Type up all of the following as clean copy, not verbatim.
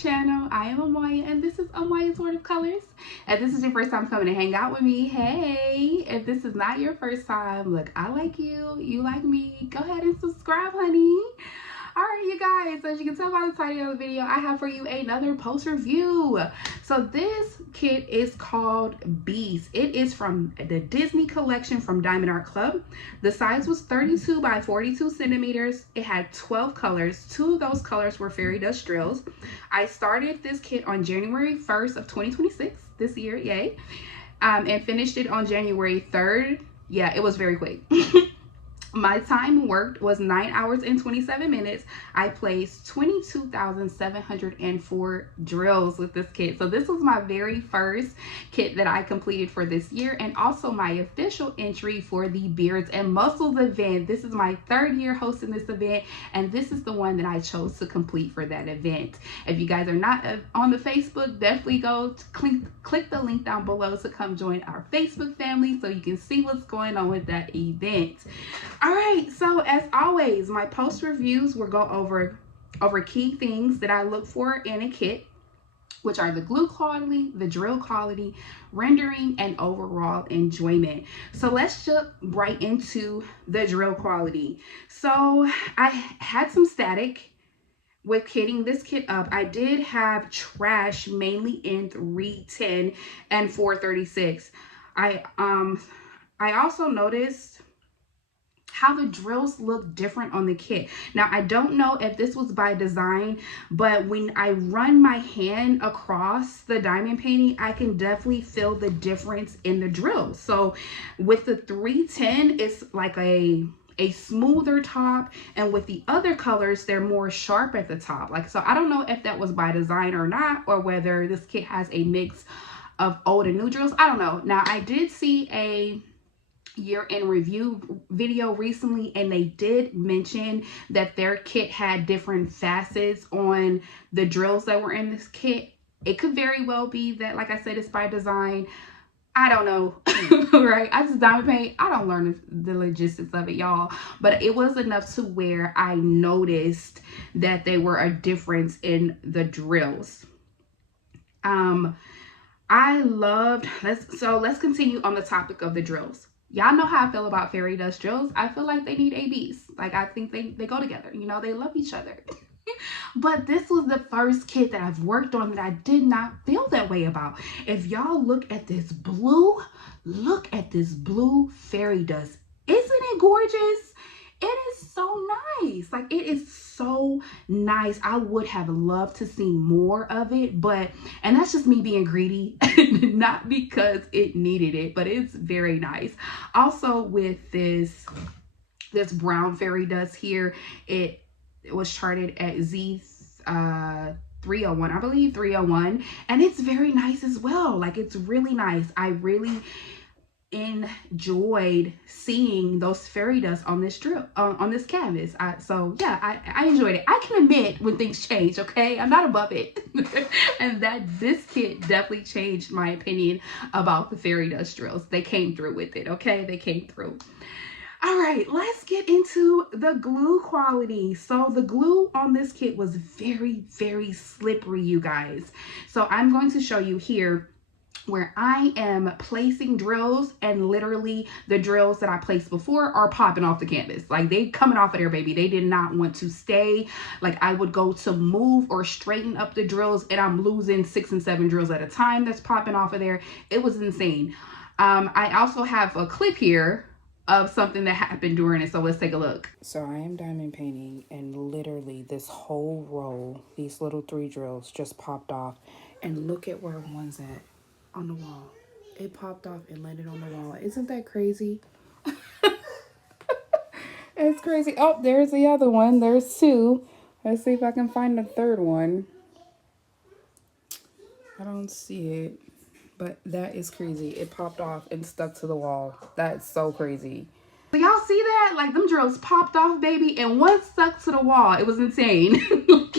channel. I am Amaya and this is Amaya's World of Colors. If this is your first time coming to hang out with me, hey. If this is not your first time, look, I like you, you like me, go ahead and subscribe, honey. All right, you guys, as you can tell by the title of the video, I have for you another post review. So this kit is called Beast. It is from the Disney collection from Diamond Art Club. The size was 32 by 42 centimeters. It had 12 colors. 2 of those colors were fairy dust drills. I started this kit on January 1st of 2026, this year, yay. And finished it on January 3rd. Yeah, it was very quick. My time worked was 9 hours and 27 minutes. I placed 22,704 drills with this kit. So this was my very first kit that I completed for this year, and also my official entry for the Beards and Muscles event. This is my 3rd year hosting this event, and this is the one that I chose to complete for that event. If you guys are not on the Facebook, definitely go to click the link down below to come join our Facebook family so you can see what's going on with that event. All right, so as always, my post reviews will go over key things that I look for in a kit, which are the glue quality, the drill quality, rendering, and overall enjoyment. So let's jump right into the drill quality. So I had some static with kitting this kit up. I did have trash mainly in 310 and 436. I also noticed how the drills look different on the kit. Now, I don't know if this was by design, but when I run my hand across the diamond painting, I can definitely feel the difference in the drills. So with the 310, it's like a smoother top, and with the other colors, they're more sharp at the top. Like, so I don't know if that was by design or not, or whether this kit has a mix of old and new drills. I don't know. Now, I did see a year in review video recently, and they did mention that their kit had different facets on the drills that were in this kit. It could very well be that, like I said, it's by design. I don't know. Right? I just diamond paint. I don't learn the logistics of it, y'all, but it was enough to where I noticed that they were a difference in the drills. I loved, let's continue on the topic of the drills. Y'all know how I feel about fairy dust drills. I feel like they need ABs. Like, I think they go together. You know, they love each other. But this was the first kit that I've worked on that I did not feel that way about. If y'all look at this blue fairy dust. Isn't it gorgeous? It is so nice. Like, it is so nice. I would have loved to see more of it, and that's just me being greedy, not because it needed it, but it's very nice. Also, with this brown fairy dust here, it was charted at Z 301, I believe 301, and it's very nice as well. Like, it's really nice. I really enjoyed seeing those fairy dust on this drill, on this canvas. So yeah, I enjoyed it. I can admit when things change, okay? I'm not above it. And that this kit definitely changed my opinion about the fairy dust drills. They came through with it, okay? They came through. All right, let's get into the glue quality. So the glue on this kit was very, very slippery, you guys. So I'm going to show you here where I am placing drills, and literally the drills that I placed before are popping off the canvas. Like, they coming off of there, baby. They did not want to stay. Like, I would go to move or straighten up the drills, and I'm losing 6 and 7 drills at a time that's popping off of there. It was insane. I also have a clip here of something that happened during it, so let's take a look. So I am diamond painting, and literally this whole row, these little 3 drills just popped off, and look at where one's at. On the wall. It popped off and landed on the wall. Isn't that crazy? It's crazy. Oh, there's the other one. There's 2. Let's see if I can find the 3rd one. I don't see it, but that is crazy. It popped off and stuck to the wall. That's so crazy. So y'all see that? Like, them drills popped off, baby, and one stuck to the wall. It was insane.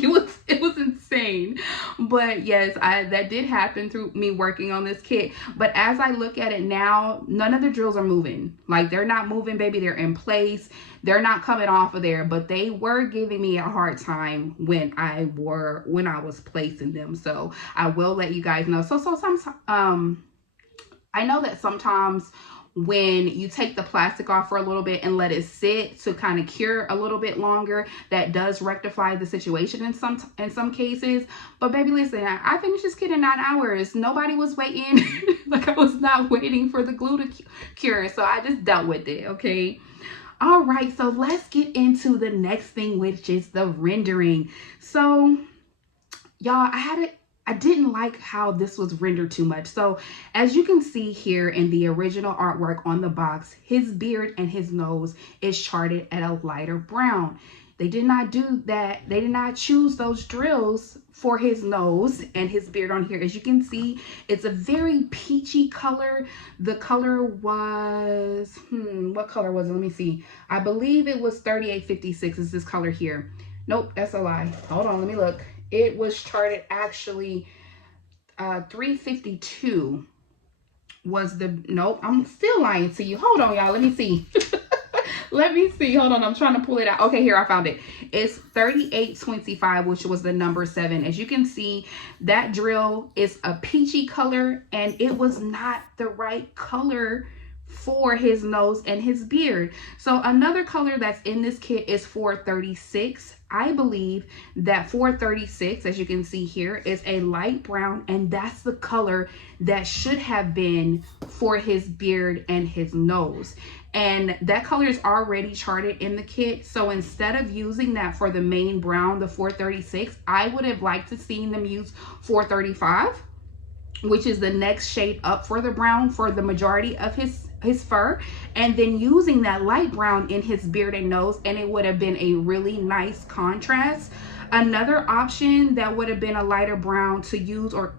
it was insane. But yes, that did happen through me working on this kit. But as I look at it now, none of the drills are moving. Like, they're not moving, baby. They're in place. They're not coming off of there, but they were giving me a hard time when I was placing them. So I will let you guys know. So sometimes I know that sometimes when you take the plastic off for a little bit and let it sit to kind of cure a little bit longer, that does rectify the situation in some cases. But baby, listen, I finished this kit in 9 hours. Nobody was waiting. Like, I was not waiting for the glue to cure, so I just dealt with it. Okay. All right, so let's get into the next thing, which is the rendering. So y'all, I didn't like how this was rendered too much. So as you can see here in the original artwork on the box, his beard and his nose is charted at a lighter brown. They did not do that. They did not choose those drills for his nose and his beard on here. As you can see, it's a very peachy color. The color was, what color was it? Let me see. I believe it was 3856 is this color here. Nope, that's a lie. Hold on, let me look. It was charted actually 352 was the, nope, I'm still lying to you. Hold on, y'all, let me see. Let me see. Hold on. I'm trying to pull it out. Okay, here, I found it. It's 3825, which was the number 7. As you can see, that drill is a peachy color, and it was not the right color for his nose and his beard. So another color that's in this kit is 436. I believe that 436, as you can see here, is a light brown, and that's the color that should have been for his beard and his nose. And that color is already charted in the kit. So instead of using that for the main brown, the 436, I would have liked to seen them use 435, which is the next shade up for the brown for the majority of his fur, and then using that light brown in his beard and nose, and it would have been a really nice contrast. Another option that would have been a lighter brown to use, or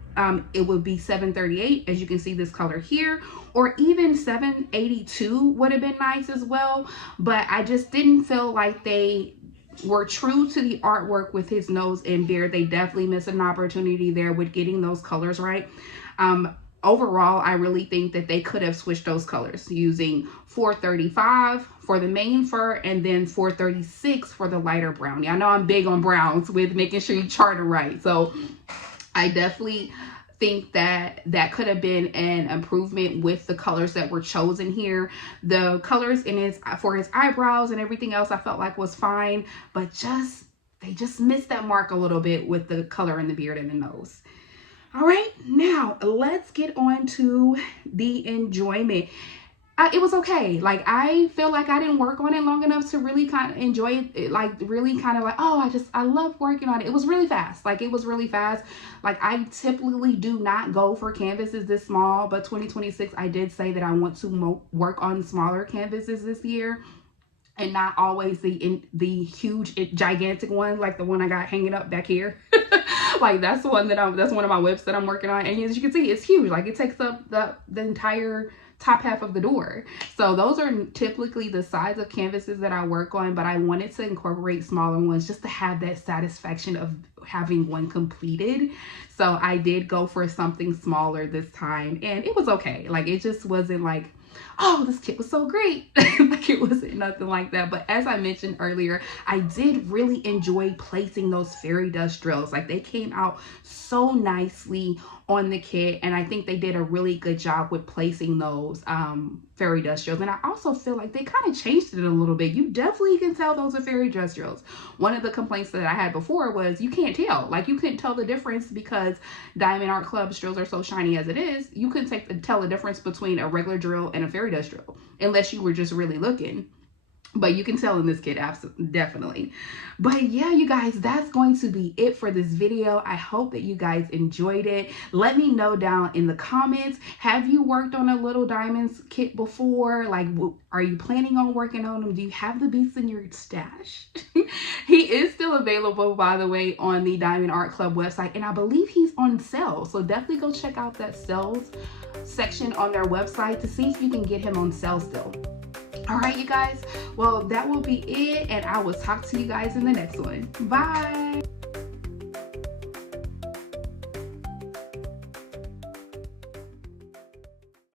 it would be 738, as you can see this color here, or even 782 would have been nice as well. But I just didn't feel like they were true to the artwork with his nose and beard. They definitely missed an opportunity there with getting those colors right. Overall, I really think that they could have switched those colors using 435 for the main fur and then 436 for the lighter brown. Yeah, I know I'm big on browns with making sure you chart it right. So I definitely think that that could have been an improvement with the colors that were chosen here. The colors in for his eyebrows and everything else I felt like was fine, but they just missed that mark a little bit with the color in the beard and the nose. All right, now let's get on to the enjoyment. It was okay. Like, I feel like I didn't work on it long enough to really kind of enjoy it. Like, really kind of like, oh, I love working on it. It was really fast. Like, it was really fast. Like, I typically do not go for canvases this small, but 2026, I did say that I want to work on smaller canvases this year, and not always the huge, gigantic one, like the one I got hanging up back here. Like, that's the one that's one of my whips that I'm working on. And as you can see, it's huge. Like, it takes up the entire top half of the door. So those are typically the size of canvases that I work on, but I wanted to incorporate smaller ones just to have that satisfaction of having one completed. So I did go for something smaller this time, and it was okay. Like, it just wasn't like, oh, this kit was so great. Like, it wasn't nothing like that. But as I mentioned earlier, I did really enjoy placing those fairy dust drills. Like, they came out so nicely on the kit, and I think they did a really good job with placing those fairy dust drills. And I also feel like they kind of changed it a little bit. You definitely can tell those are fairy dust drills. One of the complaints that I had before was you can't tell. Like, you couldn't tell the difference because Diamond Art Club's drills are so shiny as it is. You couldn't tell the difference between a regular drill and a fairy dust drill unless you were just really looking. But you can tell in this kit, absolutely, definitely. But yeah, you guys, that's going to be it for this video. I hope that you guys enjoyed it. Let me know down in the comments, have you worked on a little diamonds kit before? Like, are you planning on working on them? Do you have the beads in your stash? He is still available, by the way, on the Diamond Art Club website, and I believe he's on sale. So definitely go check out that sales section on their website to see if you can get him on sale still. All right, you guys, well, that will be it, and I will talk to you guys in the next one. Bye.